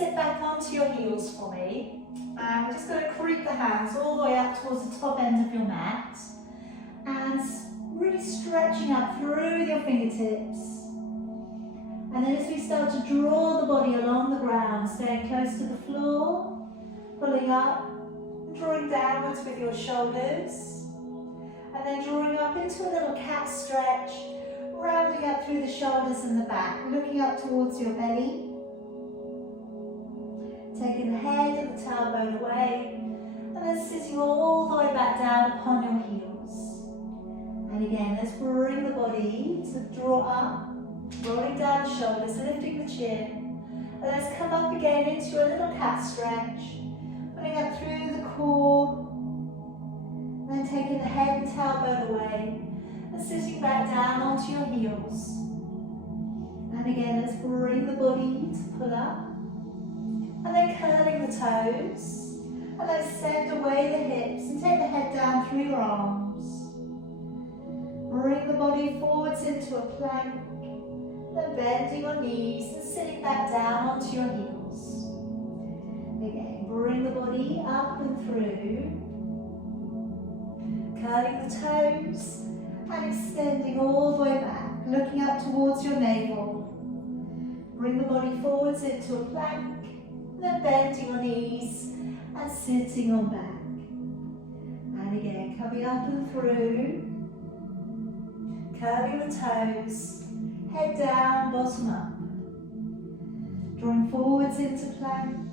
sit back onto your heels for me. And we're just going to creep the hands all the way up towards the top end of your mat. And really stretching up through your fingertips. And then as we start to draw the body along the ground, staying close to the floor, pulling up, drawing downwards with your shoulders. And then drawing up into a little cat stretch, rounding up through the shoulders and the back, looking up towards your belly. Taking the head and the tailbone away, and then sitting all the way back down upon your heels. And again, let's bring the body to draw up, rolling down the shoulders, lifting the chin. And let's come up again into a little cat stretch, pulling up through the core, and then taking the head and tailbone away, and sitting back down onto your heels. And again, let's bring the body to pull up. And then curling the toes, and then send away the hips and take the head down through your arms. Bring the body forwards into a plank, then bending your knees and sitting back down onto your heels. Again, bring the body up and through, curling the toes and extending all the way back, looking up towards your navel. Bring the body forwards into a plank, then bending your knees and sitting on back. And again, coming up and through, curling the toes, head down, bottom up. Drawing forwards into plank,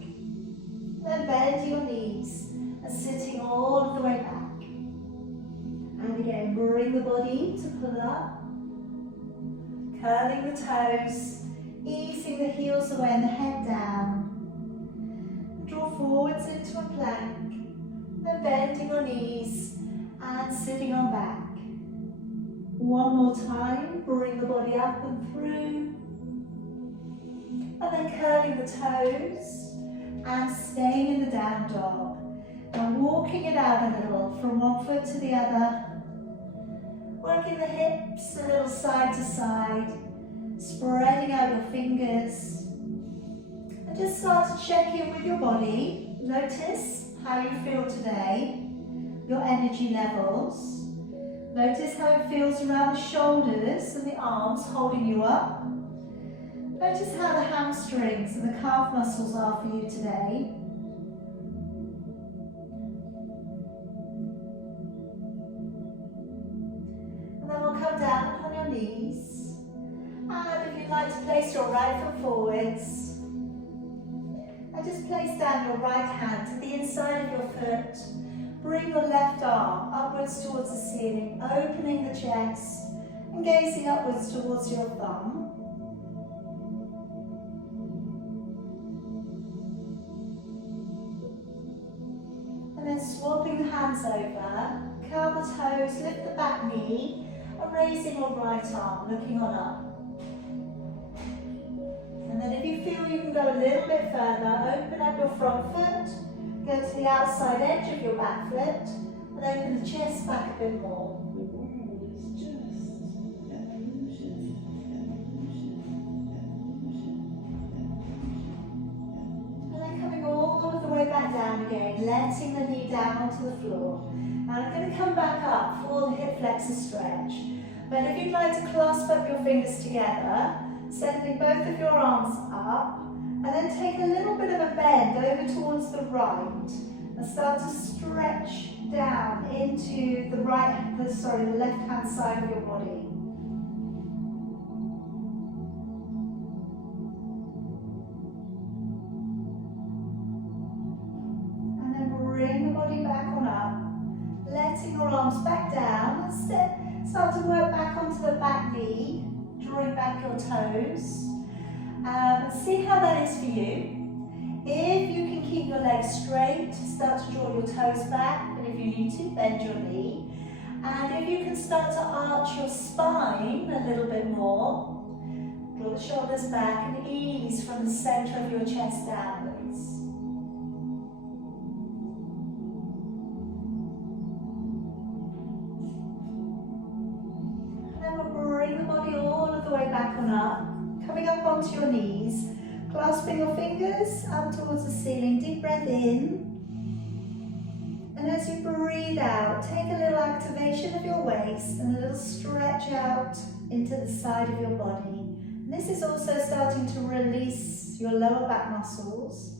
then bending your knees and sitting all the way back. And again, bring the body to pull up, curling the toes, easing the heels away and the head down. Draw forwards into a plank, then bending your knees and sitting on back. One more time, bring the body up and through, and then curling the toes and staying in the down dog. And walking it out a little from one foot to the other, working the hips a little side to side, spreading out your fingers. Just start to check in with your body. Notice how you feel today, your energy levels. Notice how it feels around the shoulders and the arms holding you up. Notice how the hamstrings and the calf muscles are for you today. And then we'll come down upon your knees. And if you'd like to place your right foot forwards, and just place down your right hand to the inside of your foot. Bring your left arm upwards towards the ceiling, opening the chest and gazing upwards towards your thumb. And then swapping the hands over, curl the toes, lift the back knee, and raising your right arm, looking on up. And then if you feel you can go a little bit further, open up your front foot, go to the outside edge of your back foot, and open the chest back a bit more. And then coming all of the way back down again, letting the knee down onto the floor. And I'm going to come back up for the hip flexor stretch. But if you'd like to clasp up your fingers together, sending both of your arms up, and then take a little bit of a bend over towards the right, and start to stretch down into the the left-hand side of your body. And then bring the body back on up, letting your arms back down, and start to work back onto the back knee. Drawing back your toes. See how that is for you. If you can keep your legs straight, start to draw your toes back, and if you need to, bend your knee. And if you can start to arch your spine a little bit more, draw the shoulders back and ease from the center of your chest downwards. Bring the body all of the way back on up, coming up onto your knees, Clasping your fingers up towards the ceiling, deep breath in. And as you breathe out, take a little activation of your waist and a little stretch out into the side of your body. And this is also starting to release your lower back muscles.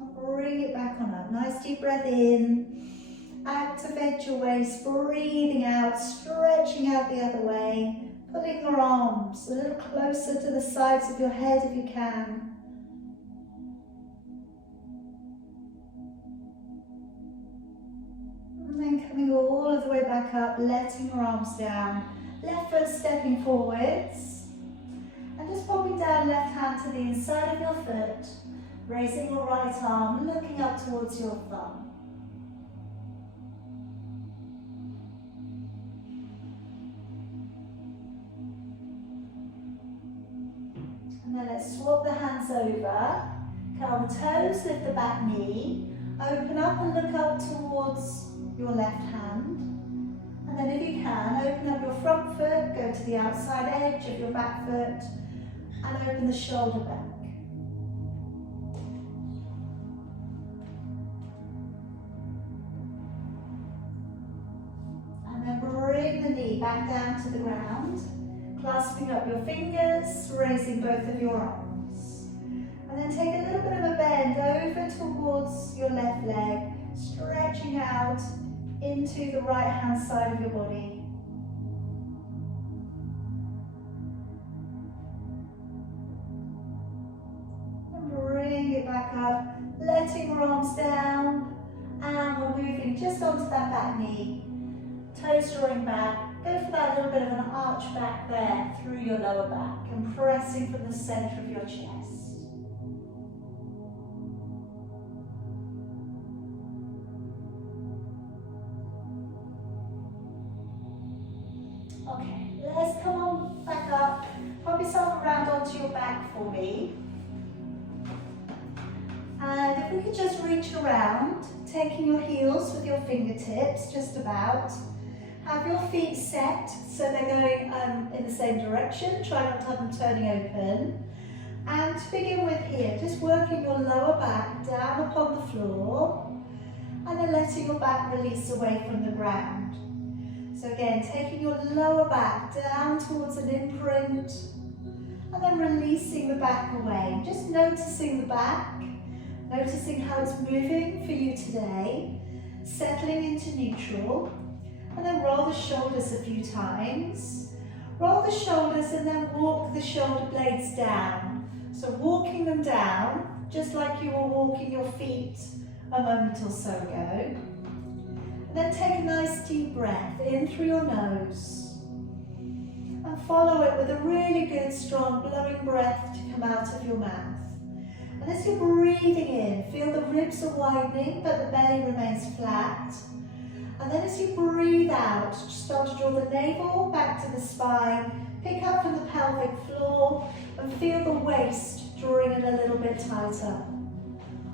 And bring it back on up. Nice deep breath in. Activate your waist, breathing out, stretching out the other way. Pulling your arms a little closer to the sides of your head if you can. And then coming all of the way back up, letting your arms down. Left foot stepping forwards. And just popping down left hand to the inside of your foot. Raising your right arm, looking up towards your thumb. And then let's swap the hands over. Curl the toes, lift the back knee. Open up and look up towards your left hand. And then if you can, open up your front foot, go to the outside edge of your back foot, and open the shoulder back. And then bring the knee back down to the ground. Clasping up your fingers, raising both of your arms. And then take a little bit of a bend over towards your left leg, stretching out into the right hand side of your body. And bring it back up, letting your arms down, and we're moving just onto that back knee. Toes drawing back. Go for that little bit of an arch back there through your lower back and pressing from the center of your chest. Okay, let's come on back up. Pop yourself around onto your back for me. And if we could just reach around, taking your heels with your fingertips, just about. Have your feet set so they're going in the same direction. Try not to have them turning open. And to begin with here, just working your lower back down upon the floor and then letting your back release away from the ground. So again, taking your lower back down towards an imprint and then releasing the back away. Just noticing the back, noticing how it's moving for you today, settling into neutral. And then roll the shoulders a few times. Roll the shoulders and then walk the shoulder blades down. So walking them down, just like you were walking your feet a moment or so ago. And then take a nice deep breath in through your nose. And follow it with a really good, strong, blowing breath to come out of your mouth. And as you're breathing in, feel the ribs are widening, but the belly remains flat. And then as you breathe out, start to draw the navel back to the spine, pick up from the pelvic floor and feel the waist drawing in a little bit tighter.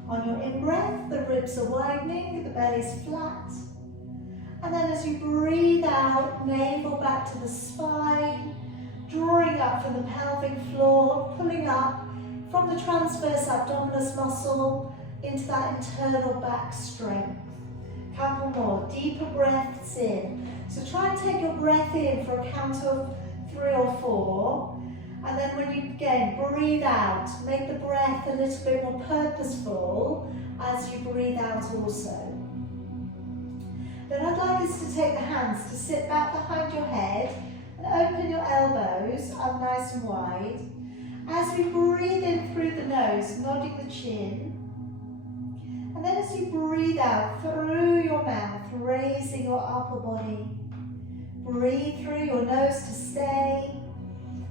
On your in-breath, the ribs are widening, the belly's flat. And then as you breathe out, navel back to the spine, drawing up from the pelvic floor, pulling up from the transverse abdominis muscle into that internal back strength. Couple more, deeper breaths in. So try and take your breath in for a count of 3 or 4. And then when you again breathe out, make the breath a little bit more purposeful as you breathe out also. Then I'd like us to take the hands to sit back behind your head and open your elbows up nice and wide. As we breathe in through the nose, nodding the chin. And then as you breathe out through your mouth, raising your upper body. Breathe through your nose to stay.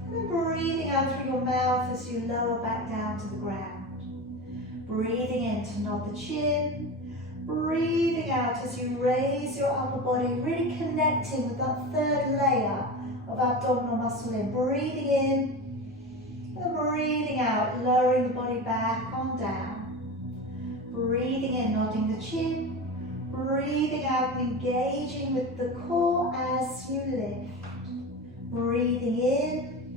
And then breathing out through your mouth as you lower back down to the ground. Breathing in to nod the chin. Breathing out as you raise your upper body, really connecting with that third layer of abdominal muscle in. Breathing in and breathing out, lowering the body back on down. Breathing in, nodding the chin. Breathing out, engaging with the core as you lift. Breathing in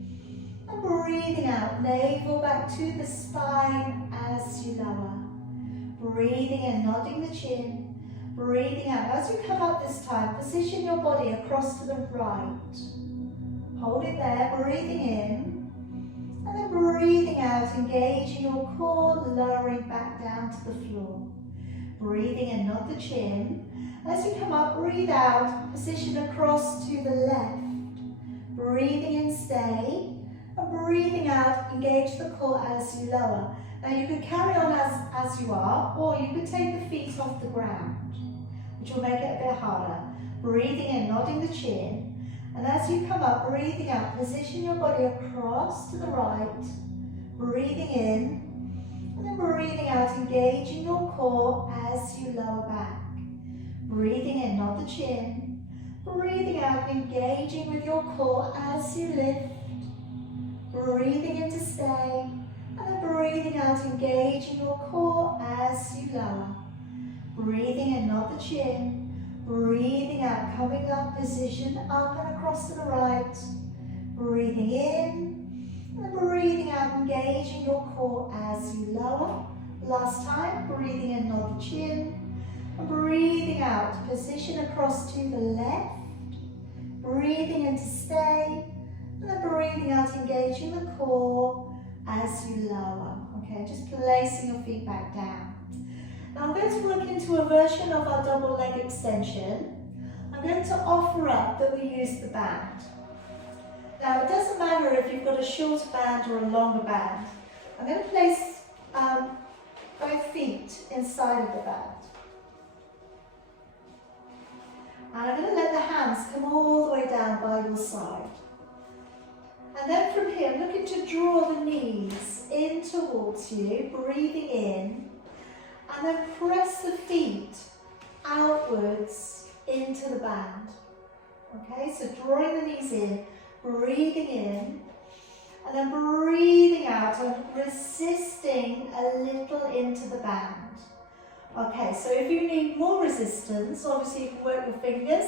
out, navel back to the spine as you lower. Breathing in, nodding the chin. Breathing out. As you come up this time, position your body across to the right. Hold it there, breathing in. And then breathing out, engaging your core, lowering back down to the floor. Breathing in, nod the chin. As you come up, breathe out, position across to the left. Breathing in, stay. And breathing out, engage the core as you lower. Now you could carry on as you are, or you could take the feet off the ground, which will make it a bit harder. Breathing in, nodding the chin. And as you come up, breathing out, position your body across to the right. Breathing in, and then breathing out, engaging your core as you lower back. Breathing in, nod the chin. Breathing out, engaging with your core as you lift. Breathing in to stay. And then breathing out, engaging your core as you lower. Breathing in, nod the chin. Breathing out, coming up, position up and across to the right. Breathing in, and breathing out, engaging your core as you lower. Last time, breathing in, nod the chin. And breathing out, position across to the left. Breathing in to stay. And then breathing out, engaging the core as you lower. Okay, just placing your feet back down. Now I'm going to work into a version of our double leg extension. I'm going to offer up that we use the band. Now it doesn't matter if you've got a shorter band or a longer band. I'm going to place both feet inside of the band. And I'm going to let the hands come all the way down by your side. And then from here, I'm looking to draw the knees in towards you, breathing in. And then press the feet outwards into the band. Okay, so drawing the knees in, breathing in, and then breathing out and resisting a little into the band. Okay, so if you need more resistance, obviously you can work your fingers,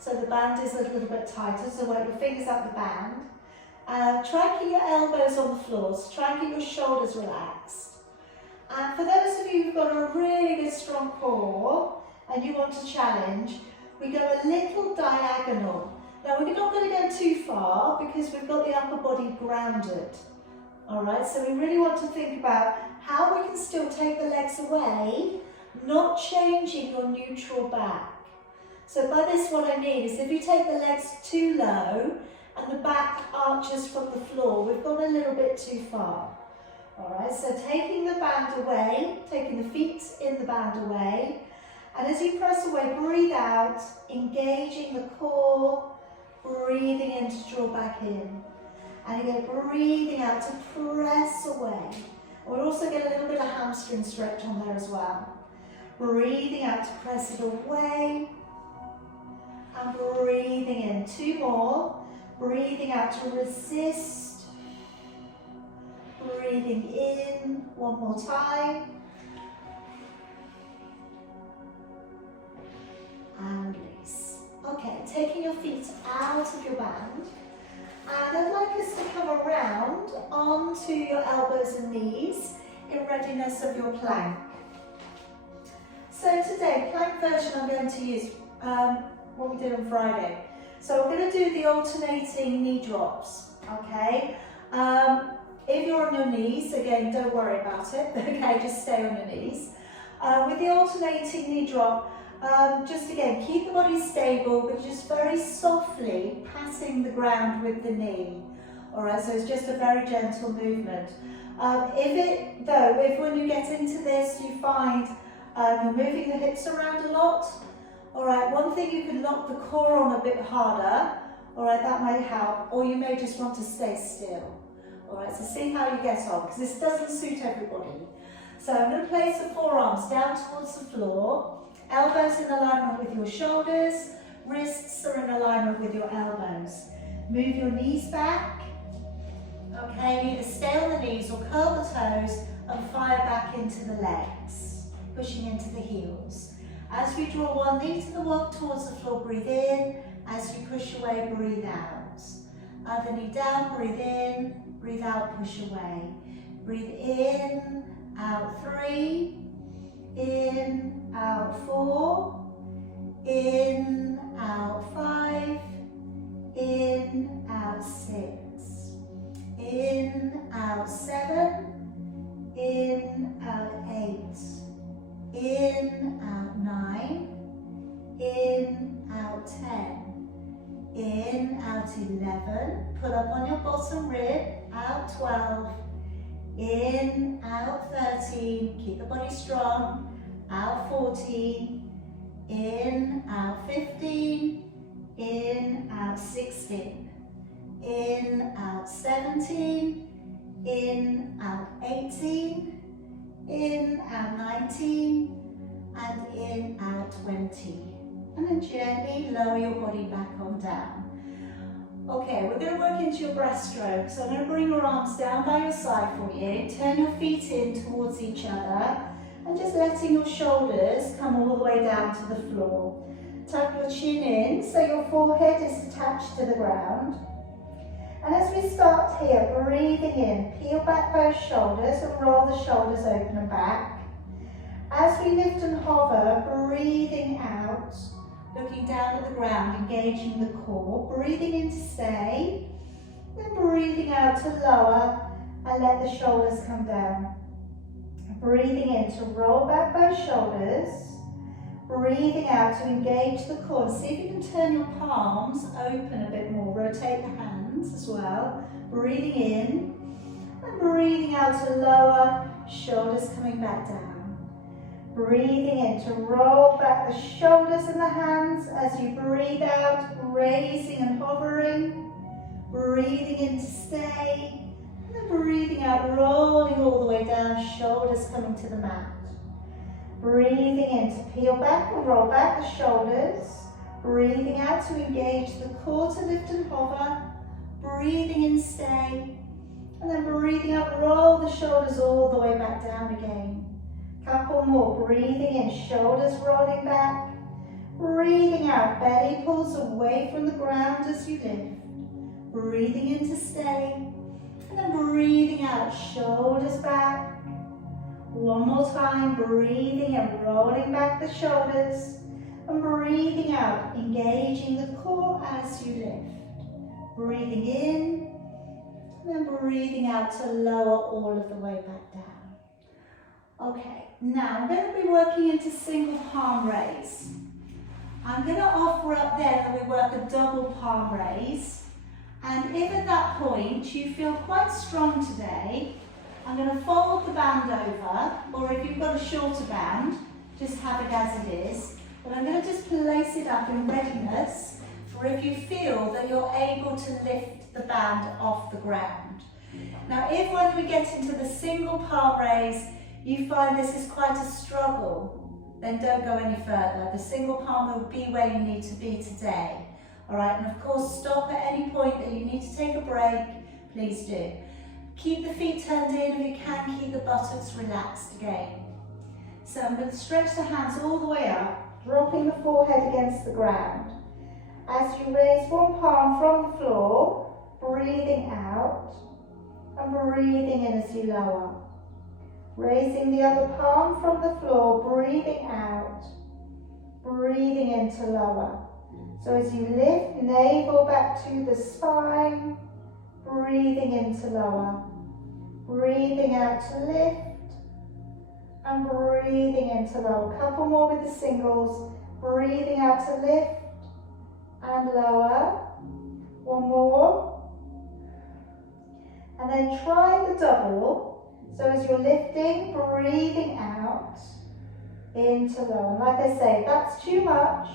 so the band is a little bit tighter, so work your fingers up the band. Try and keep your elbows on the floor, so try and keep your shoulders relaxed. And for those of you who've got a really good strong core and you want to challenge, we go a little diagonal. Now we're not going to go too far because we've got the upper body grounded. Alright, so we really want to think about how we can still take the legs away, not changing your neutral back. So by this what I mean is if you take the legs too low and the back arches from the floor, we've gone a little bit too far. Alright, so taking the band away, taking the feet in the band away, and as you press away, breathe out, engaging the core, breathing in to draw back in. And again, breathing out to press away. And we'll also get a little bit of hamstring stretch on there as well. Breathing out to press it away, and breathing in. Two more, breathing out to resist. Breathing in, one more time. And release. Okay, taking your feet out of your band. And I'd like us to come around onto your elbows and knees in readiness of your plank. So today, plank version I'm going to use what we did on Friday. So we're going to do the alternating knee drops, okay? If you're on your knees, again, don't worry about it, okay, just stay on your knees. With the alternating knee drop, just again, keep the body stable, but just very softly patting the ground with the knee. All right, so it's just a very gentle movement. If when you get into this, you find you're moving the hips around a lot, all right, one thing you could lock the core on a bit harder, all right, that might help, or you may just want to stay still. Alright, so see how you get on, because this doesn't suit everybody. So I'm going to place the forearms down towards the floor, elbows in alignment with your shoulders, wrists are in alignment with your elbows. Move your knees back. Okay, either stay on the knees or curl the toes and fire back into the legs, pushing into the heels. As we draw one knee to the walk towards the floor, breathe in. As you push away, breathe out. Other knee down, breathe in, breathe out, push away. Breathe in, out 3, in, out 4, in, out 5, in, out 6, in, out 7, in, out 8, in, out 9, in, out 10, in, out 11, pull up on your bottom rib, out 12, in, out 13, keep the body strong, out 14, in, out 15, in, out 16, in, out 17, in, out 18, in, out 19, and in, out 20. And then gently lower your body back on down. Okay, we're going to work into your breaststroke. So I'm going to bring your arms down by your side for you. Turn your feet in towards each other. And just letting your shoulders come all the way down to the floor. Tuck your chin in so your forehead is attached to the ground. And as we start here, breathing in, peel back both shoulders and roll the shoulders open and back. As we lift and hover, breathing out, looking down at the ground, engaging the core, breathing in to stay, then breathing out to lower and let the shoulders come down. Breathing in to roll back both shoulders, breathing out to engage the core. See if you can turn your palms open a bit more, rotate the hands as well. Breathing in and breathing out to lower, shoulders coming back down. Breathing in to roll back the shoulders and the hands as you breathe out, raising and hovering. Breathing in to stay. And then breathing out, rolling all the way down, shoulders coming to the mat. Breathing in to peel back and roll back the shoulders. Breathing out to engage the core to lift and hover. Breathing in, stay. And then breathing out, roll the shoulders all the way back down again. Couple more, breathing in, shoulders rolling back. Breathing out, belly pulls away from the ground as you lift. Breathing in to stay. And then breathing out, shoulders back. One more time, breathing and rolling back the shoulders. And breathing out, engaging the core as you lift. Breathing in, and then breathing out to lower all of the way back down. Okay, now I'm going to be working into single palm raise. I'm going to offer up then that we work a double palm raise. And if at that point you feel quite strong today, I'm going to fold the band over, or if you've got a shorter band, just have it as it is. But I'm going to just place it up in readiness for if you feel that you're able to lift the band off the ground. Now, if when we get into the single palm raise, you find this is quite a struggle, then don't go any further. The single palm will be where you need to be today. All right, and of course, stop at any point that you need to take a break, please do. Keep the feet turned in, if you can, keep the buttocks relaxed again. So I'm going to stretch the hands all the way up, dropping the forehead against the ground. As you raise one palm from the floor, breathing out, and breathing in as you lower. Raising the other palm from the floor, breathing out, breathing in to lower. So as you lift, navel back to the spine, breathing in to lower. Breathing out to lift, and breathing in to lower. Couple more with the singles, breathing out to lift, and lower. One more. And then try the double. So as you're lifting, breathing out, into lower. And like I say, if that's too much,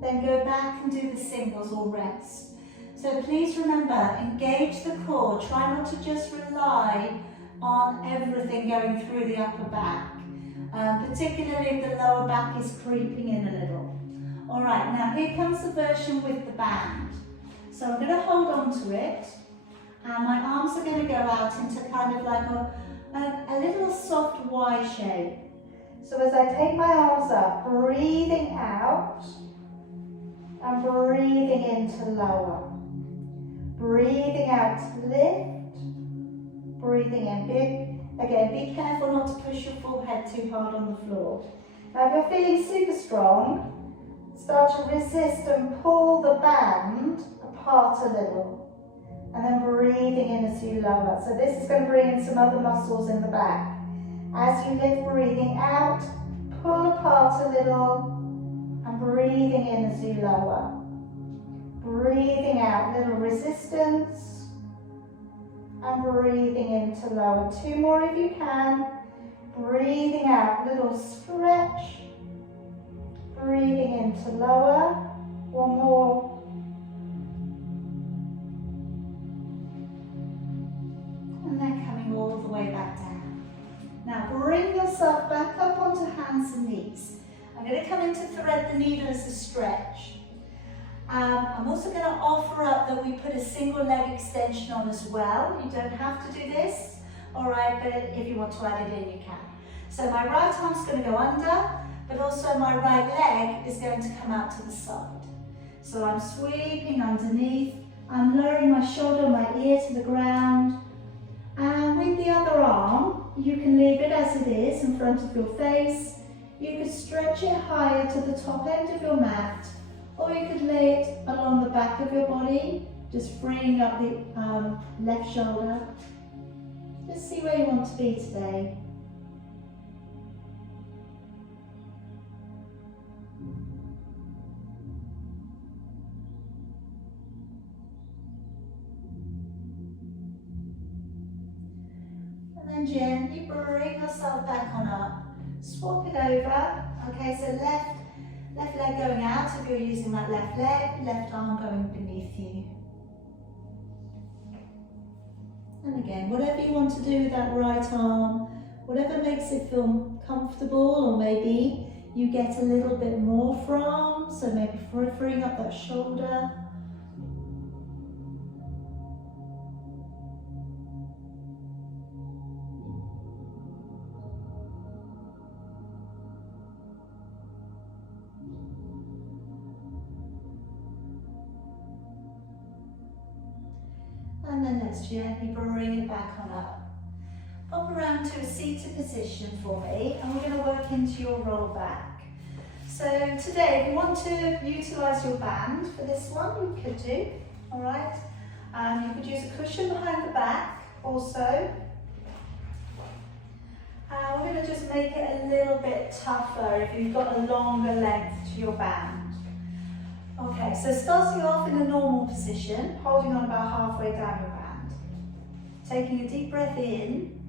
then go back and do the singles or rest. So please remember, engage the core. Try not to just rely on everything going through the upper back, particularly if the lower back is creeping in a little. All right, now here comes the version with the band. So I'm going to hold on to it. And my arms are going to go out into kind of like a little soft Y shape. So as I take my arms up, breathing out and breathing into lower. Breathing out, lift. Breathing in. Again, be careful not to push your forehead too hard on the floor. Now if you're feeling super strong, start to resist and pull the band apart a little. And then breathing in as you lower. So this is going to bring in some other muscles in the back. As you lift, breathing out, pull apart a little, and breathing in as you lower. Breathing out, little resistance, and breathing in to lower. 2 more if you can. Breathing out, little stretch. Breathing in to lower. 1 more. And then coming all the way back down. Now bring yourself back up onto hands and knees. I'm going to come in to thread the needle as a stretch. I'm also going to offer up that we put a single leg extension on as well. You don't have to do this, alright, but if you want to add it in, you can. So my right arm's going to go under, but also my right leg is going to come out to the side. So I'm sweeping underneath, I'm lowering my shoulder, my ear to the ground, and with the other arm, you can leave it as it is in front of your face. You could stretch it higher to the top end of your mat, or you could lay it along the back of your body, just freeing up the left shoulder. Just see where you want to be today. And then gently bring yourself back on up. Swap it over. Okay, so left leg going out if you're using that left leg, left arm going beneath you. And again, whatever you want to do with that right arm, whatever makes it feel comfortable, or maybe you get a little bit more from, so maybe freeing up that shoulder. And then let's gently bring it back on up. Pop around to a seated position for me, and we're going to work into your roll back. So today, if you want to utilise your band for this one, you could do, alright? You could use a cushion behind the back also. We're going to just make it a little bit tougher if you've got a longer length to your band. Okay, so starting off in a normal position, holding on about halfway down your band. Taking a deep breath in.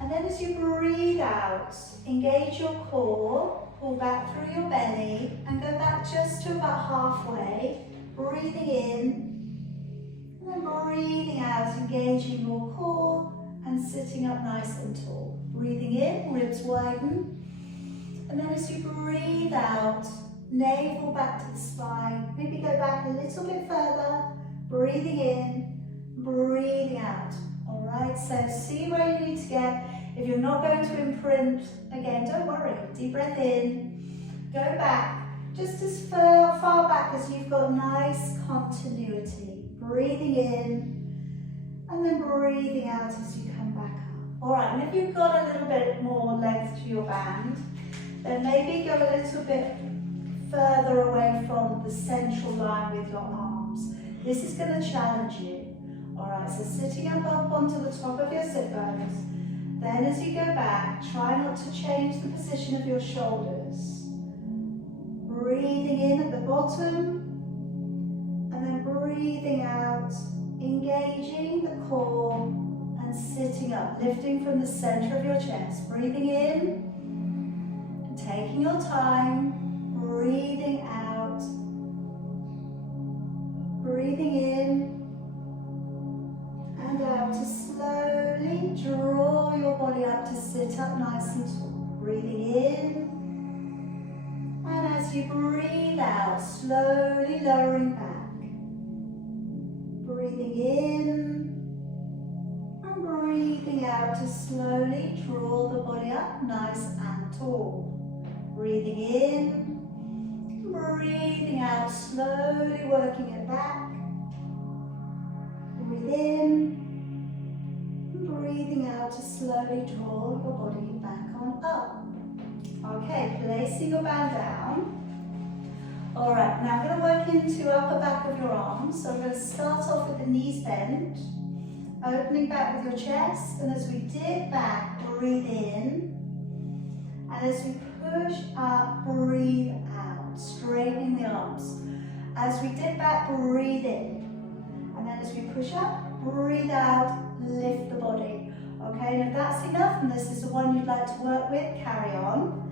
And then as you breathe out, engage your core, pull back through your belly, and go back just to about halfway. Breathing in, and then breathing out, engaging your core, and sitting up nice and tall. Breathing in, ribs widen. And then as you breathe out, navel back to the spine, maybe go back a little bit further, breathing in, breathing out. Alright, so see where you need to get. If you're not going to imprint, again, don't worry, deep breath in, go back, just as far back as you've got nice continuity. Breathing in, and then breathing out as you come back up. Alright, and if you've got a little bit more length to your band, then maybe go a little bit further away from the central line with your arms. This is going to challenge you. Alright, so sitting up onto the top of your sit bones. Then as you go back, try not to change the position of your shoulders. Breathing in at the bottom, and then breathing out, engaging the core, and sitting up, lifting from the center of your chest. Breathing in, and taking your time. Breathing out, breathing in and out to slowly draw your body up to sit up nice and tall. Breathing in, and as you breathe out, slowly lowering back. Breathing in and breathing out to slowly draw the body up nice and tall. Breathing in, breathing out, slowly working it back. breathe in. Breathing out to slowly draw your body back on up. Okay, placing your band down. Alright, now I'm going to work into upper back of your arms. So I'm going to start off with the knees bent, opening back with your chest, and as we dip back, breathe in. And as we push up, breathe out, straightening the arms. As we dip back, breathe in. And then as we push up, breathe out, lift the body. Okay, and if that's enough, and this is the one you'd like to work with, carry on.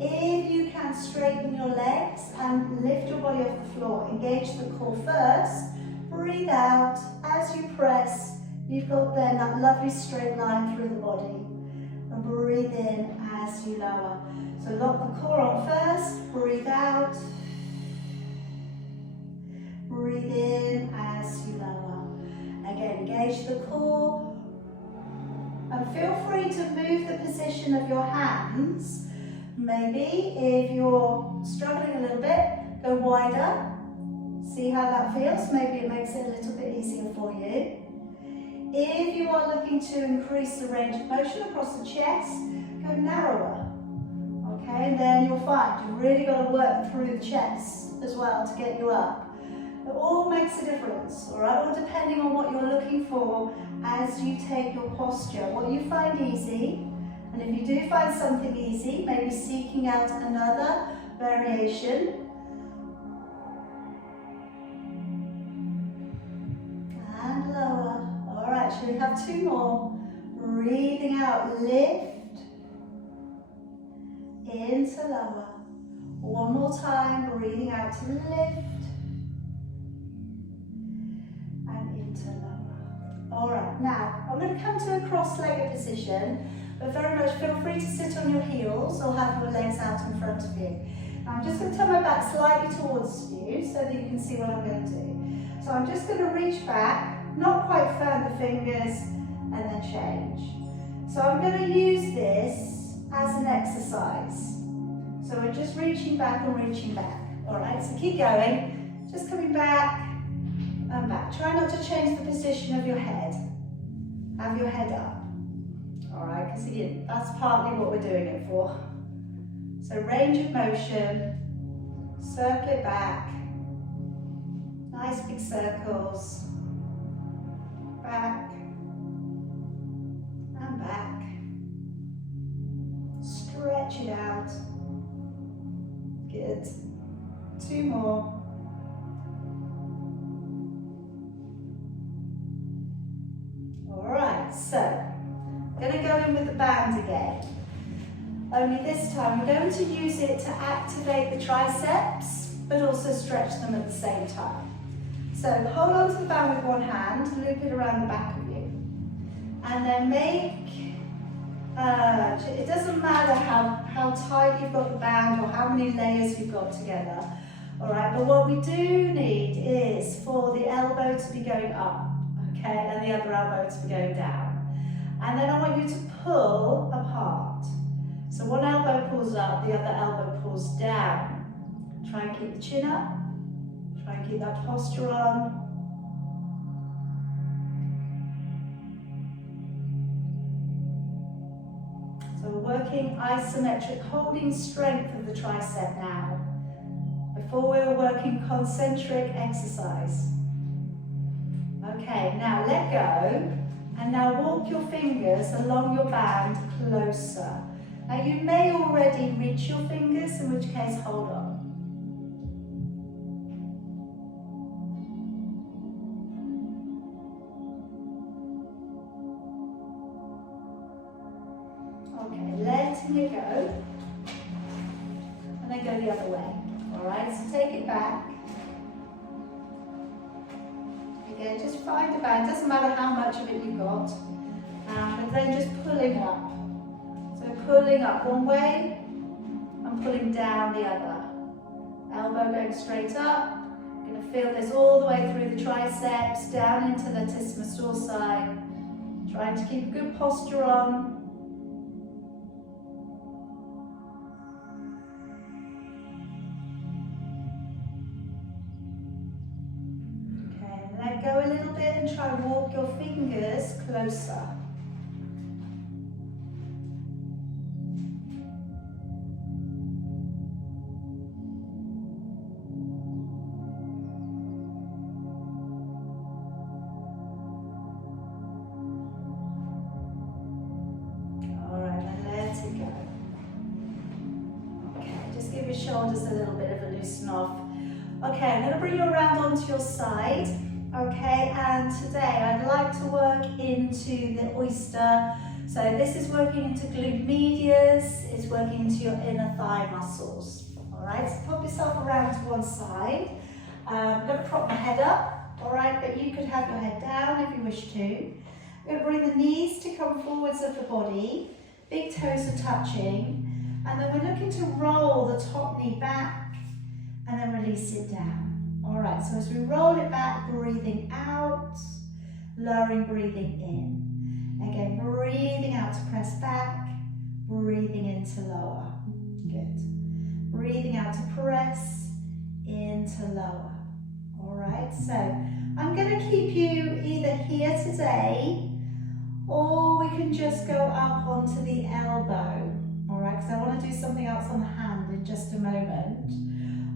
If you can straighten your legs and lift your body off the floor, engage the core first, breathe out. As you press, you've got then that lovely straight line through the body. And breathe in as you lower. So lock the core on first, breathe out. Breathe in as you lower. Again, engage the core. And feel free to move the position of your hands. Maybe if you're struggling a little bit, go wider. See how that feels. Maybe it makes it a little bit easier for you. If you are looking to increase the range of motion across the chest, go narrower. Okay, and then you'll find you've really got to work through the chest as well to get you up. It all makes a difference, all right? All depending on what you're looking for as you take your posture. What you find easy, and if you do find something easy, maybe seeking out another variation. And lower. All right, shall we have two more? Breathing out, lift. Into lower. One more time, breathing out to lift. Alright, now I'm going to come to a cross-legged position, but very much feel free to sit on your heels or have your legs out in front of you. Now I'm just going to turn my back slightly towards you so that you can see what I'm going to do. So I'm just going to reach back, not quite firm the fingers, and then change. So I'm going to use this as an exercise. So we're just reaching back and reaching back. Alright, so keep going, just coming back. And back. Try not to change the position of your head. Have your head up. Alright, because again, that's partly what we're doing it for. So range of motion, circle it back, nice big circles, back, and back. Stretch it out. Good. Two more. Alright, so I'm going to go in with the band again. Only this time we're going to use it to activate the triceps, but also stretch them at the same time. So hold on to the band with one hand, loop it around the back of you. And then make, it doesn't matter how tight you've got the band or how many layers you've got together. Alright, but what we do need is for the elbow to be going up. Okay, and the other elbow to be going down. And then I want you to pull apart. So one elbow pulls up, the other elbow pulls down. Try and keep the chin up. Try and keep that posture on. So we're working isometric, holding strength of the tricep now. Before we were working concentric exercise. Okay, now let go, and now walk your fingers along your band closer. Now you may already reach your fingers, in which case hold on. Okay, letting it go, and then go the other way. Alright, so take it back. Again, just find the band, doesn't matter how much of it you've got, but then just pulling up. So pulling up one way and pulling down the other. Elbow going straight up. You're going to feel this all the way through the triceps, down into the latissimus dorsi. Trying to keep a good posture on. Again, go a little bit and try and walk your fingers closer. Shoulders a little bit of a loosen off. Okay, I'm going to bring you around onto your side. Okay, and today I'd like to work into the oyster. So this is working into glute medius, it's working into your inner thigh muscles. Alright, so pop yourself around to one side. I'm going to prop my head up, alright, but you could have your head down if you wish to. I'm going to bring the knees to come forwards of the body, big toes are touching. And then we're looking to roll the top knee back and then release it down. All right, so as we roll it back, breathing out, lowering, breathing in. Again, breathing out to press back, breathing in to lower. Good. Breathing out to press, into lower. All right, so I'm going to keep you either here today or we can just go up onto the elbow. Alright, because I want to do something else on the hand in just a moment.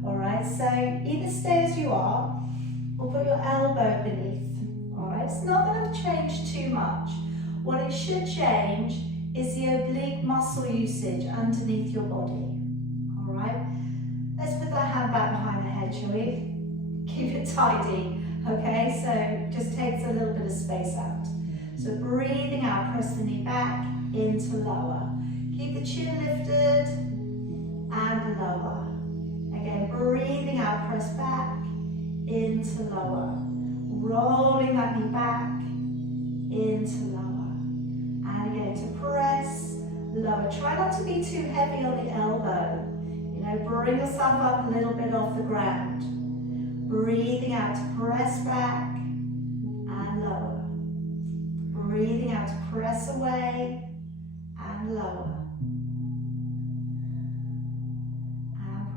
Alright, so either stay as you are or put your elbow beneath. Alright, it's not going to change too much. What it should change is the oblique muscle usage underneath your body. Alright, let's put that hand back behind the head, shall we? Keep it tidy, okay? So just takes a little bit of space out. So breathing out, press the knee back, into lower. Keep the chin lifted and lower. Again, breathing out, press back, into lower. Rolling that knee back, into lower. And again, to press, lower. Try not to be too heavy on the elbow. You know, bring yourself up a little bit off the ground. Breathing out to press back and lower. Breathing out to press away and lower.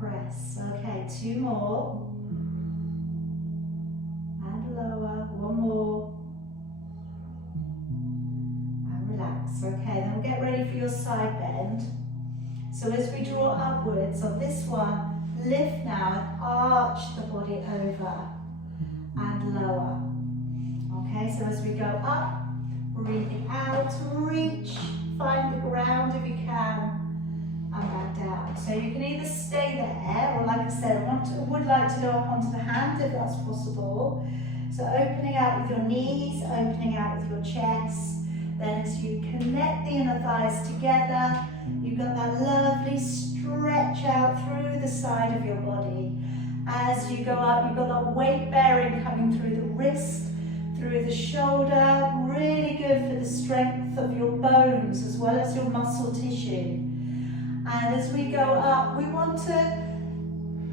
Press. Okay, two more. And lower. One more. And relax. Okay, then we'll get ready for your side bend. So as we draw upwards on this one, lift now and arch the body over and lower. Okay, so as we go up, breathing out, reach, find the ground if you can. And back down. So you can either stay there, or like I said, I would like to go up onto the hand if that's possible. So opening out with your knees, opening out with your chest. Then as you connect the inner thighs together, you've got that lovely stretch out through the side of your body. As you go up, you've got that weight bearing coming through the wrist, through the shoulder. Really good for the strength of your bones as well as your muscle tissue. And as we go up, we want to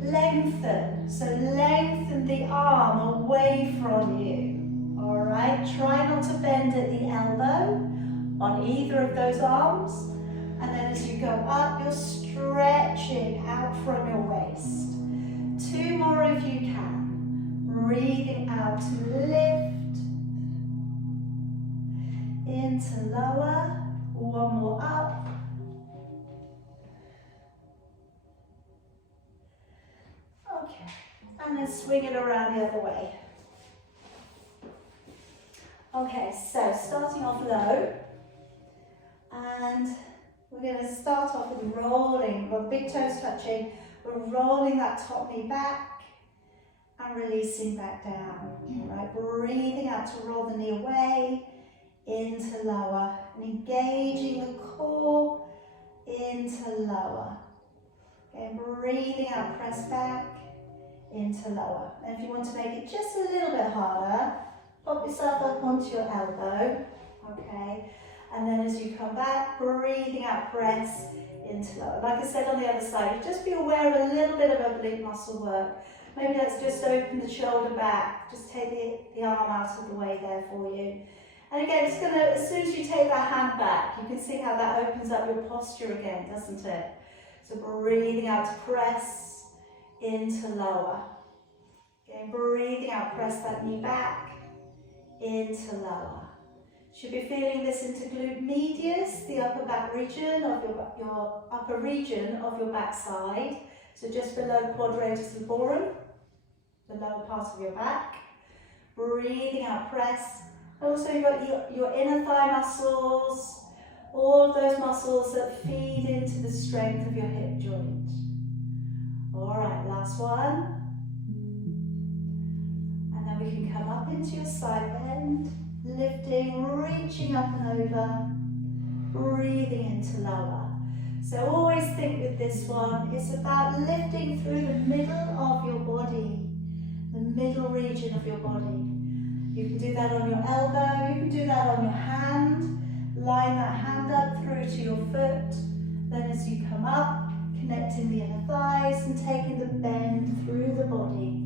lengthen. So lengthen the arm away from you. All right, try not to bend at the elbow on either of those arms. And then as you go up, you're stretching out from your waist. Two more if you can. Breathing out to lift. Into lower. One more up. Okay, and then swing it around the other way. Okay, so starting off low, and we're going to start off with rolling. We've got the big toes touching. We're rolling that top knee back and releasing back down. All right, breathing out to roll the knee away, into lower, and engaging the core, into lower. Okay, breathing out, press back, into lower. And if you want to make it just a little bit harder, pop yourself up onto your elbow, okay? And then as you come back, breathing out, press into lower. Like I said on the other side, just be aware of a little bit of oblique muscle work. Maybe let's just open the shoulder back, just take the arm out of the way there for you. And again, it's gonna, as soon as you take that hand back, you can see how that opens up your posture again, doesn't it? So breathing out to press into lower. Okay, breathing out, press that knee back into lower. Should be feeling this into glute medius, the upper back region of your upper region of your backside. So just below quadratus lumborum, the lower part of your back. Breathing out, press. Also you've got your inner thigh muscles, all of those muscles that feed into the strength of your hip joint. All right, last one. And then we can come up into your side bend, lifting, reaching up and over, breathing into lower. So always think with this one, it's about lifting through the middle of your body, the middle region of your body. You can do that on your elbow, you can do that on your hand, line that hand up through to your foot. Then as you come up, connecting the inner thighs and taking the bend through the body,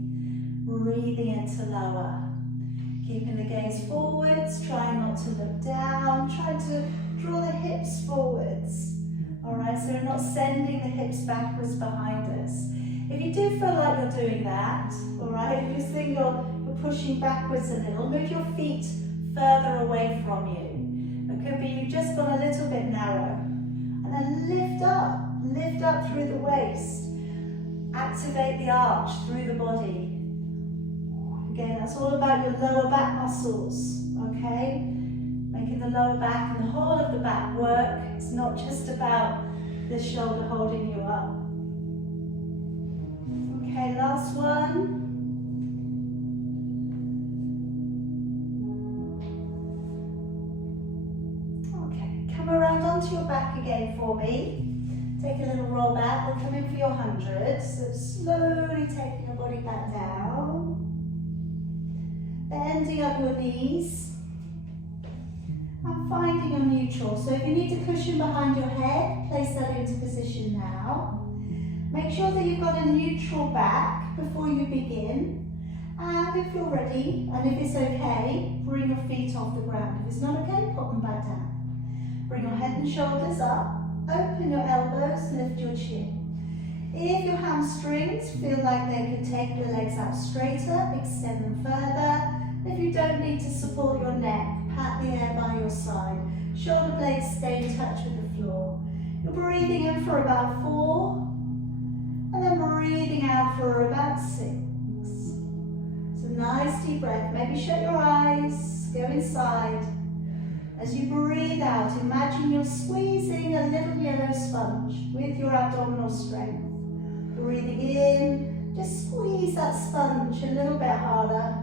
breathing into lower. Keeping the gaze forwards, trying not to look down, trying to draw the hips forwards. Alright, so we're not sending the hips backwards behind us. If you do feel like you're doing that, alright, if you think you're pushing backwards a little, move your feet further away from you. It could be you've just gone a little bit narrow. And then lift up through the waist. Activate the arch through the body. Again, that's all about your lower back muscles, okay? Making the lower back and the whole of the back work. It's not just about this shoulder holding you up. Okay, last one. Okay, come around onto your back again for me. Take a little roll back. We'll come in for your 100. So slowly taking your body back down. Bending up your knees and finding your neutral. So if you need a cushion behind your head, place that into position now. Make sure that you've got a neutral back before you begin. And if you're ready, and if it's okay, bring your feet off the ground. If it's not okay, put them back down. Bring your head and shoulders up. Open your elbows, lift your chin. If your hamstrings feel like they can take the legs out straighter, extend them further. If you don't need to support your neck, pat the air by your side. Shoulder blades stay in touch with the floor. You're breathing in for about 4, and then breathing out for about 6. So nice deep breath. Maybe shut your eyes, go inside. As you breathe out, imagine you're squeezing a little yellow sponge with your abdominal strength. Breathing in, just squeeze that sponge a little bit harder.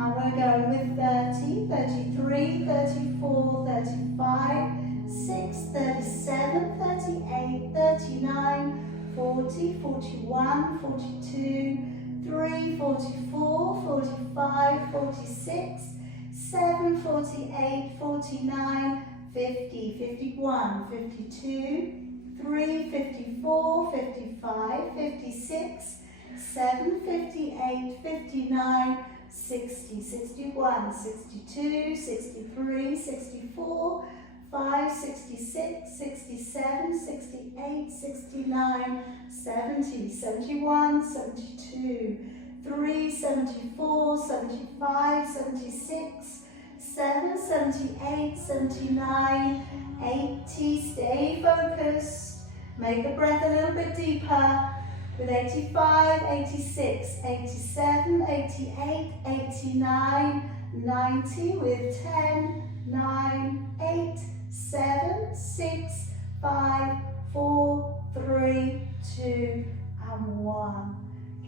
And we're going with 30, 33, 34, 35, 6, 37, 38, 39, 40, 41, 42, 3, 44, 45, 46, 7, 48, 49, 50, 51, 52, 3, 54, 55, 56, 7, 58, 59, 60, 61, 62, 63, 64, 5, 66, 67, 68, 69, 70, 71, 72, 3, 74, 75, 76, 7, 78, 79, 80. Stay focused. Make the breath a little bit deeper. With 85, 86, 87, 88, 89, 90. With 10, 9, 8, 7, 6, 5, 4, 3, 2, and 1.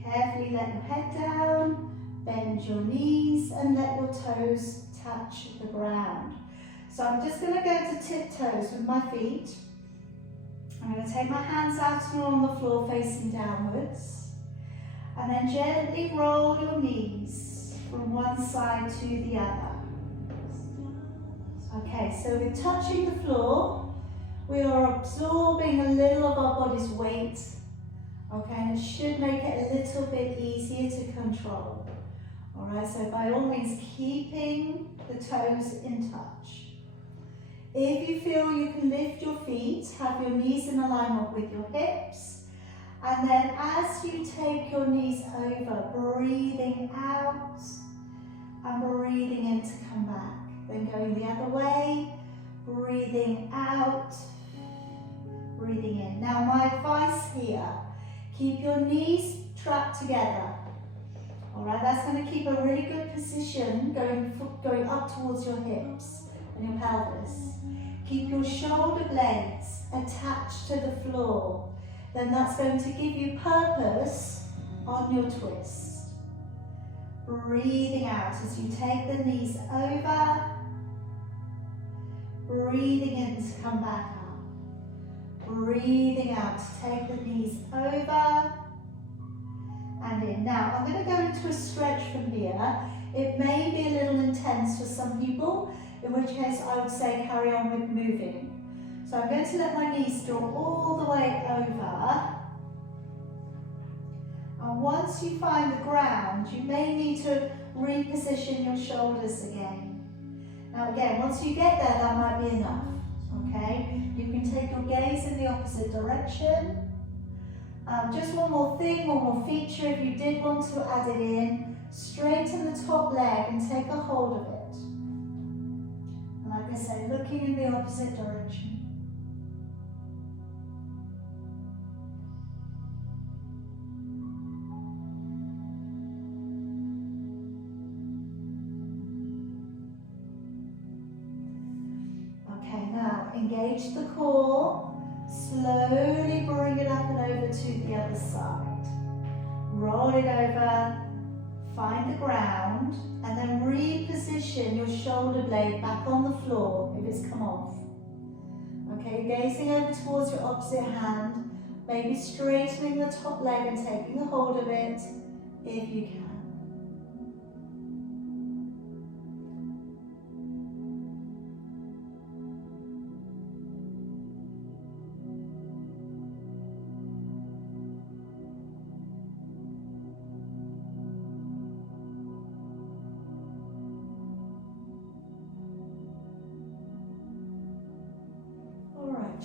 Carefully let your head down, bend your knees, and let your toes touch the ground. So I'm just going to go to tiptoes with my feet. I'm going to take my hands out and on the floor facing downwards. And then gently roll your knees from one side to the other. Okay, so we're touching the floor. We are absorbing a little of our body's weight. Okay, and it should make it a little bit easier to control. Alright, so by all means, keeping the toes in touch. If you feel you can lift your feet, have your knees in alignment with your hips. And then as you take your knees over, breathing out and breathing in to Then going the other way, breathing out, breathing in. Now my advice here, keep your knees trapped together. All right, that's going to keep a really good position going up towards your hips and your pelvis. Keep your shoulder blades attached to the floor. Then that's going to give you purpose on your twist. Breathing out as you take the knees over. Breathing in to come back up. Breathing out to take the knees over and in. Now I'm going to go into a stretch from here. It may be a little intense for some people, in which case I would say carry on with moving. So I'm going to let my knees draw all the way over. And once you find the ground, you may need to reposition your shoulders again. Now again, once you get there, that might be enough, okay? You can take your gaze in the opposite direction. Just one more thing, one more feature, if you did want to add it in, straighten the top leg and take a hold of it. And like I say, looking in the opposite direction. Now engage the core, slowly bring it up and over to the other side. Roll it over, find the ground, and then reposition your shoulder blade back on the floor if it's come off. Okay, gazing over towards your opposite hand, maybe straightening the top leg and taking a hold of it if you can.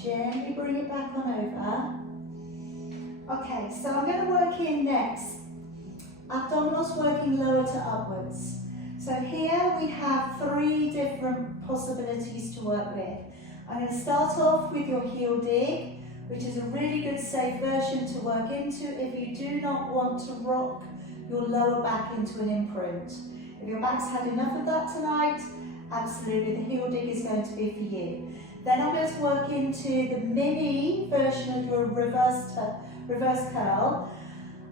Gently bring it back on over. Okay, so I'm going to work in next. Abdominals working lower to upwards. So here we have 3 different possibilities to work with. I'm going to start off with your heel dig, which is a really good safe version to work into if you do not want to rock your lower back into an imprint. If your back's had enough of that tonight, absolutely the heel dig is going to be for you. Then I'm going to work into the mini version of your reverse curl.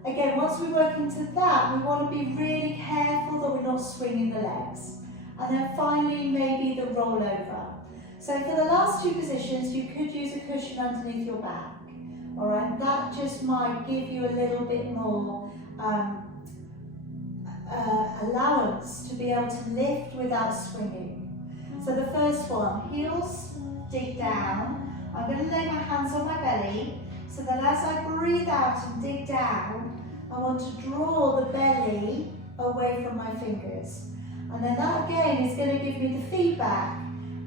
Again, once we work into that, we want to be really careful that we're not swinging the legs. And then finally, maybe the rollover. So for the last 2 positions, you could use a cushion underneath your back. All right, that just might give you a little bit more allowance to be able to lift without swinging. So the first one, heels dig down. I'm going to lay my hands on my belly so that as I breathe out and dig down, I want to draw the belly away from my fingers. And then that again is going to give me the feedback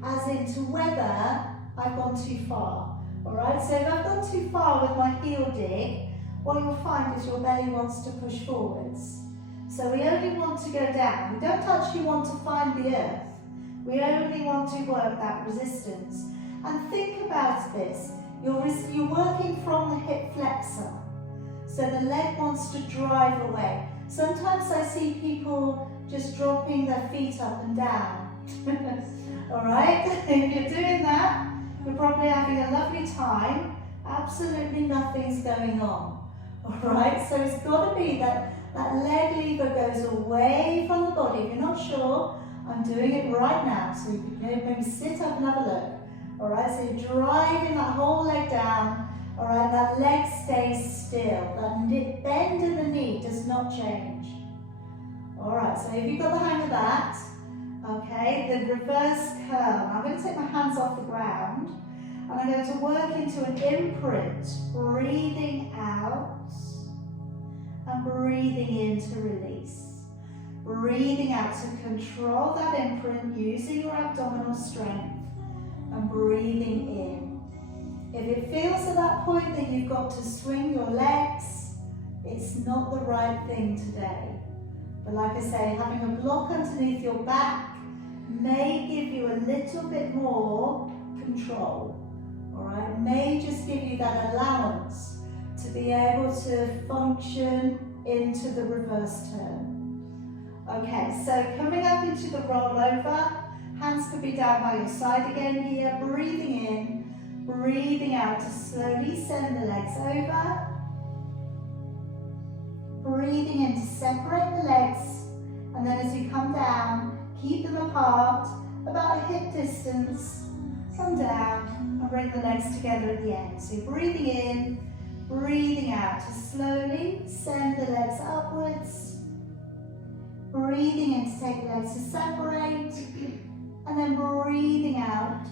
as into whether I've gone too far. Alright, so if I've gone too far with my heel dig, what you'll find is your belly wants to push forwards. So we only want to go down. We don't actually want to find the earth. We only want to work that resistance. And think about this. You're working from the hip flexor. So the leg wants to drive away. Sometimes I see people just dropping their feet up and down. Alright, if you're doing that, you're probably having a lovely time. Absolutely nothing's going on. Alright, so it's got to be that leg lever goes away from the body. If you're not sure, I'm doing it right now. So you can maybe sit up and have a look. Alright, so you're driving that whole leg down. Alright, that leg stays still. That bend in the knee does not change. Alright, so if you've got the hang of that, okay, the reverse curl. I'm going to take my hands off the ground and I'm going to work into an imprint, breathing out and breathing in to release. Breathing out to control that imprint using your abdominal strength and breathing in. If it feels at that point that you've got to swing your legs, it's not the right thing today. But like I say, having a block underneath your back may give you a little bit more control. Alright, may just give you that allowance to be able to function into the reverse turn. Okay, so coming up into the rollover, hands could be down by your side again here, breathing in, breathing out to slowly send the legs over. Breathing in to separate the legs, and then as you come down, keep them apart, about a hip distance, come down and bring the legs together at the end. So you're breathing in, breathing out to slowly send the legs upwards, breathing in to take the legs to separate, and then breathing out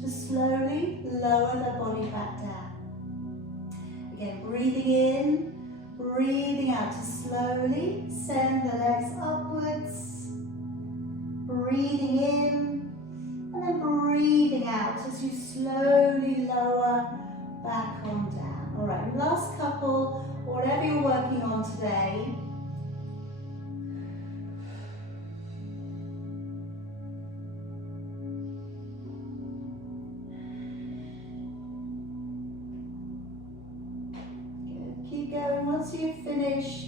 to slowly lower the body back down. Again, breathing in, breathing out to slowly send the legs upwards, breathing in, and then breathing out as you slowly lower back on down. All right, last couple, whatever you're working on today. Keep going. Once you've finished,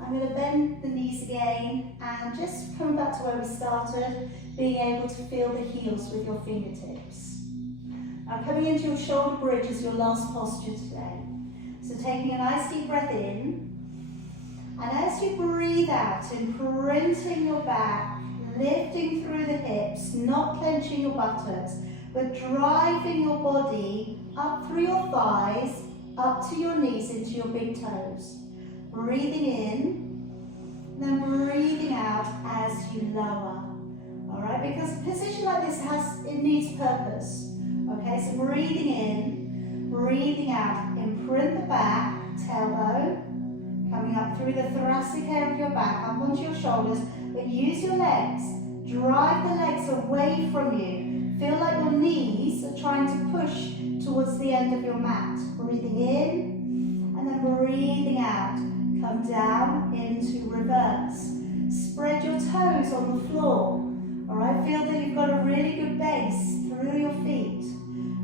I'm going to bend the knees again and just come back to where we started, being able to feel the heels with your fingertips. Now coming into your shoulder bridge is your last posture today. So taking a nice deep breath in, and as you breathe out, imprinting your back, lifting through the hips, not clenching your buttocks, but driving your body up through your thighs, up to your knees into your big toes. Breathing in, then breathing out as you lower. All right, because a position like this it needs purpose. Okay, so breathing in, breathing out, imprint the back, tailbone, coming up through the thoracic area of your back, up onto your shoulders, but use your legs, drive the legs away from you. Feel like your knees are trying to push towards the end of your mat. Breathing in, and then breathing out. Come down into reverse. Spread your toes on the floor. All right, feel that you've got a really good base through your feet.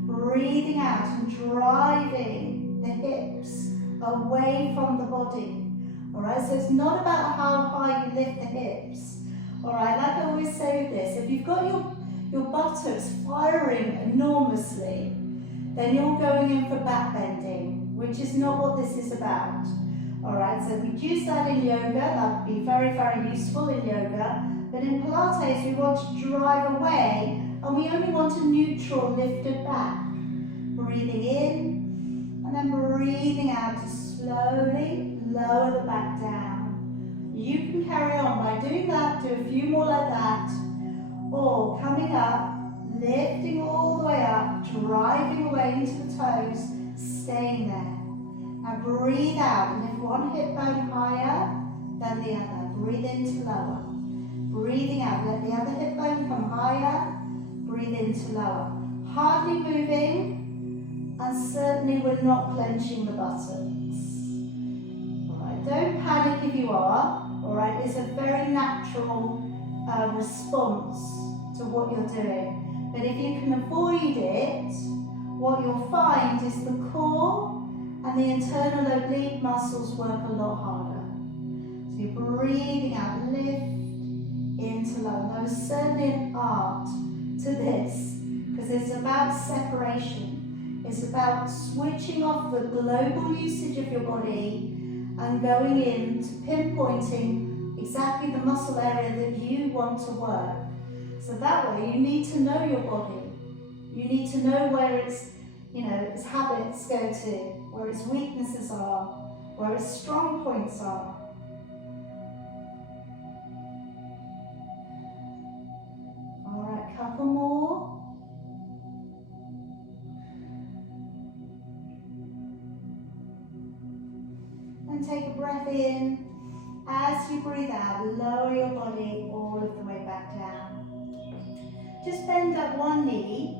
Breathing out and driving the hips away from the body. All right, so it's not about how high you lift the hips. All right, like I always say with this, if you've got your buttocks firing enormously, then you're going in for back bending, which is not what this is about. All right, so we'd use that in yoga. That would be very, very useful in yoga. But in Pilates, we want to drive away, and we only want a neutral lifted back. Breathing in, and then breathing out to slowly lower the back down. You can carry on by doing that, do a few more like that, or coming up, lifting all the way up, driving away into the toes, staying there. Now breathe out, lift one hip bone higher than the other. Breathe in to lower. Breathing out, let the other hip bone come higher. Breathe in to lower. Hardly moving, and certainly we're not clenching the buttocks. Alright, don't panic if you are. Alright, it's a very natural response to what you're doing. But if you can avoid it, what you'll find is the core and the internal oblique muscles work a lot harder. So you're breathing out, lift into low. There's certainly an art to this, because it's about separation. It's about switching off the global usage of your body and going in to pinpointing exactly the muscle area that you want to work. So that way you need to know your body. You need to know where its habits go to, where its weaknesses are, where its strong points are. All right, couple more. And take a breath in. As you breathe out, lower your body all of the way back down. Just bend up one knee.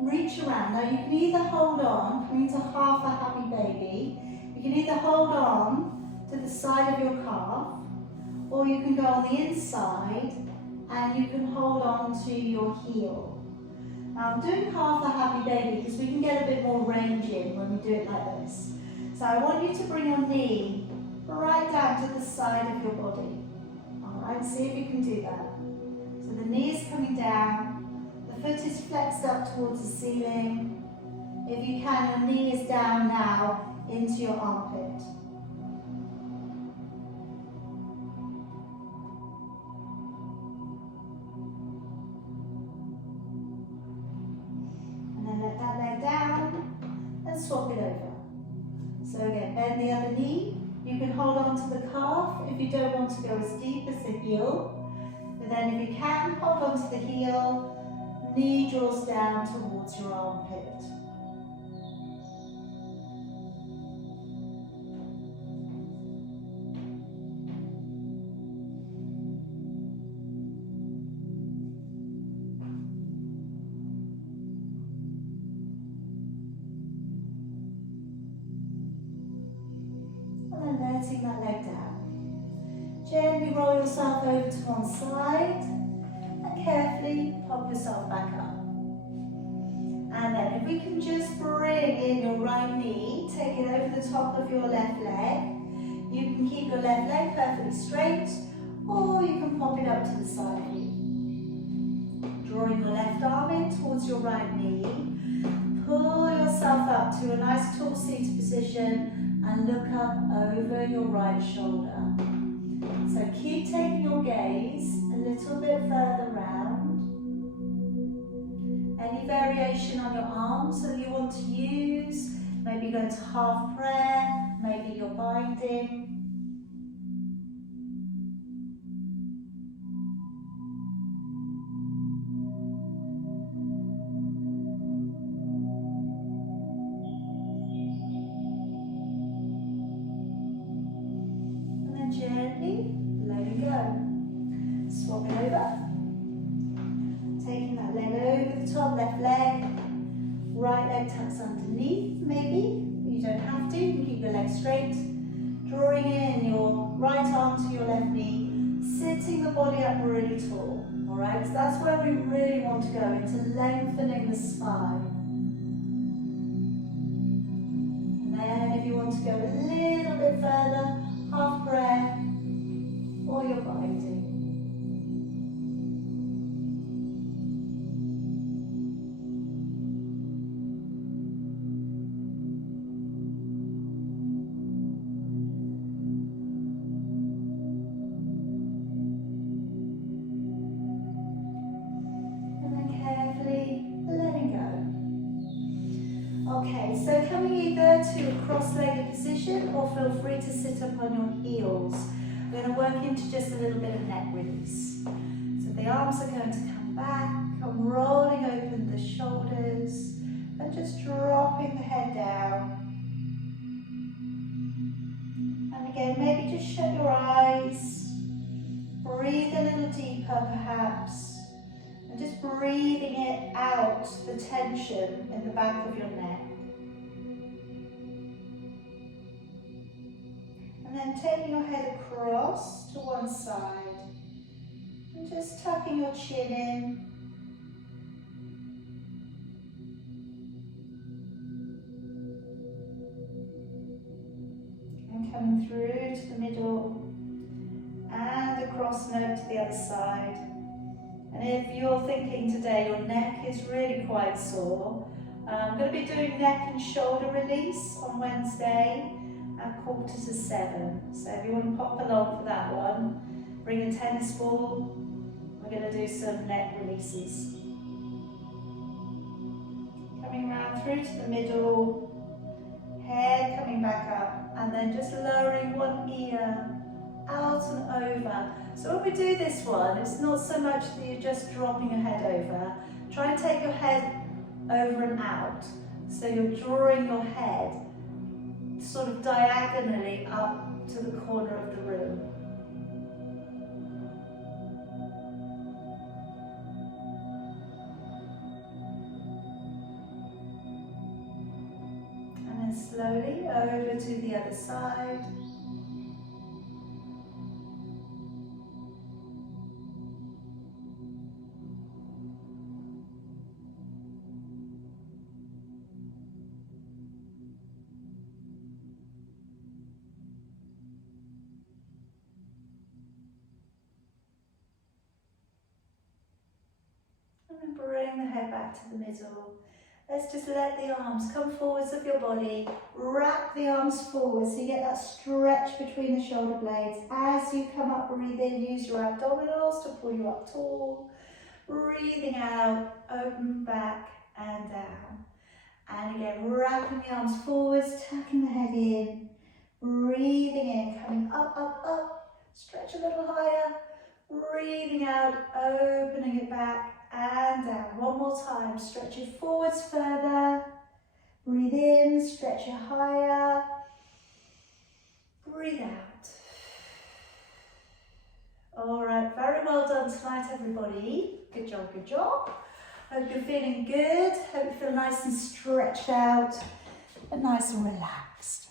Reach around. Now you can either hold on, coming to half a happy baby, you can either hold on to the side of your calf, or you can go on the inside and you can hold on to your heel. Now I'm doing half the happy baby because we can get a bit more range in when we do it like this. So I want you to bring your knee right down to the side of your body. Alright, see if you can do that. So the knee is coming down, the foot is flexed up towards the ceiling. If you can, your knee is down now into your armpit. And then let that leg down and swap it over. So again, bend the other knee. You can hold on to the calf if you don't want to go as deep as the heel. But then if you can, hold on to the heel, knee draws down towards your armpit. And then letting that leg down. Gently roll yourself over to one side and carefully pop yourself back up. And then if we can just bring in your right knee, take it over the top of your left leg. You can keep your left leg perfectly straight, or you can pop it up to the side of you. Drawing your left arm in towards your right knee. Pull yourself up to a nice tall seated position and look up over your right shoulder. So keep taking your gaze a little bit further round. Any variation on your arms that you want to use, maybe going to half prayer, maybe you're binding. And then gently letting go. Swap it over. Taking that leg over the top, left leg, right leg tucks underneath maybe. You don't have to, you can keep your leg straight. Drawing in your right arm to your left knee, sitting the body up really tall. Alright, so that's where we really want to go, into lengthening the spine. And then if you want to go a little bit further, half breath, or you're binding. Okay, so coming either to a cross-legged position or feel free to sit up on your heels. We're going to work into just a little bit of neck release. So the arms are going to come back. I'm rolling open the shoulders and just dropping the head down. And again, maybe just shut your eyes. Breathe a little deeper perhaps. And just breathing it out, the tension in the back of your neck. And then taking your head across to one side. And just tucking your chin in. And coming through to the middle. And across and over to the other side. And if you're thinking today your neck is really quite sore, I'm going to be doing neck and shoulder release on Wednesday at 6:45. So if you want to pop along for that one, bring a tennis ball. We're going to do some neck releases. Coming around through to the middle, head coming back up, and then just lowering one ear out and over. So when we do this one, it's not so much that you're just dropping your head over. Try and take your head over and out. So you're drawing your head sort of diagonally up to the corner of the room. And then slowly over to the other side. And then bring the head back to the middle. Let's just let the arms come forwards of your body. Wrap the arms forward so you get that stretch between the shoulder blades. As you come up, breathe in, use your abdominals to pull you up tall. Breathing out, open back and down. And again, wrapping the arms forwards, tucking the head in. Breathing in, coming up, up, up. Stretch a little higher. Breathing out, opening it back and down. One more time, stretch it forwards further. Breathe in, stretch it higher. Breathe out. All right, very well done tonight, everybody. Good job, good job. Hope you're feeling good. Hope you feel nice and stretched out and nice and relaxed.